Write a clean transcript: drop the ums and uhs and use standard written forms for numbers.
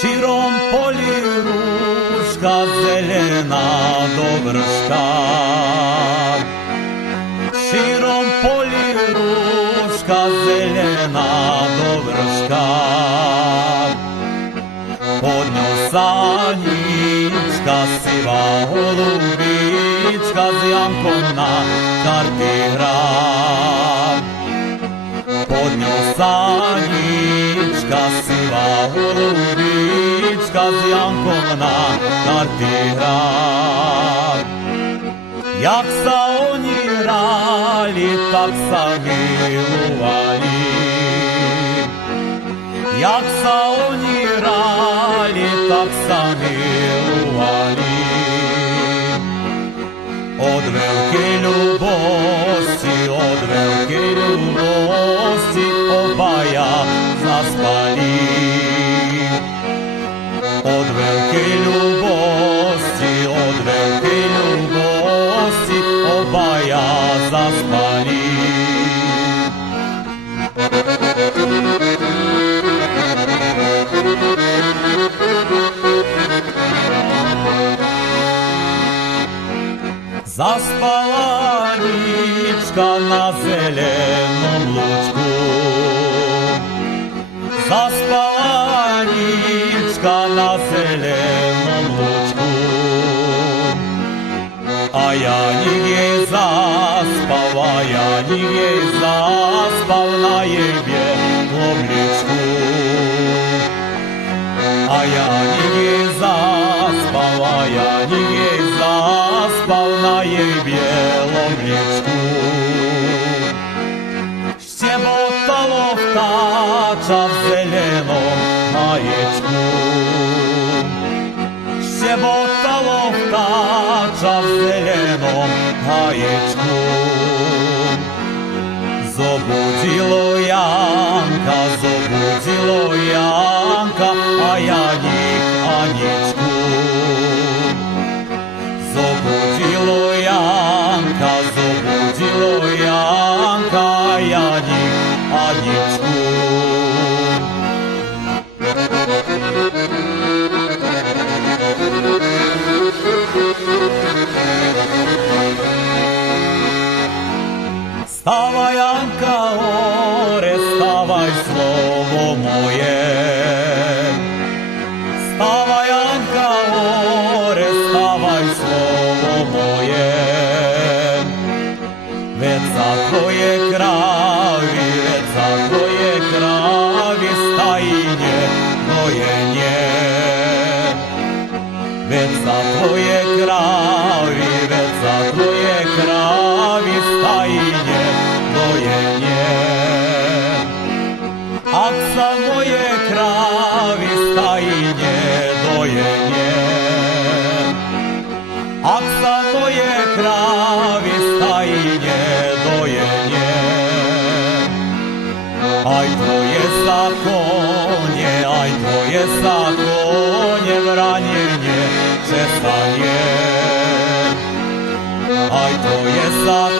Širom polji ruška zelena do vrška. Širom polji ruška zelena do vrška. Pod njom sanjička siva holubička s Jankom na karti hra. Pod njom sanjička siva holubička s Jankom na karti hra. Jak sa oni rali, tak sa miluvali. Jak sa oni rali, tak sa miluvali. Od veľké ľubosti obaja zaspali. Od veľkej ľubosti obaja zaspali. Zaspala Anička na zelenom lúčku. Zaspala Anička na zelenom lúčku. A Janík jej zaspal na jej bielom ličku. A Janík jej zaspal na jej bielom ličku. Štebotalo vtáča v zelenom haječku. Štebotalo vtáča v zelenom haječku. Zobudilo Janka a Janík Aničku. Zobudilo Janka a Janík Aničku. Stavaj Janka hore, stavaj slovo moje. Stavaj Janka hore, stavaj slovo moje. Veď za tvoje kravy stajine dojenie. Veď za tvoje kravy stajine dojenie. Ak sa moje kravy stajine dojenie. Ak sa moje kravy stajine dojenie. Aj tvoje sakone vranenie přestanie. Aj tvoje sakone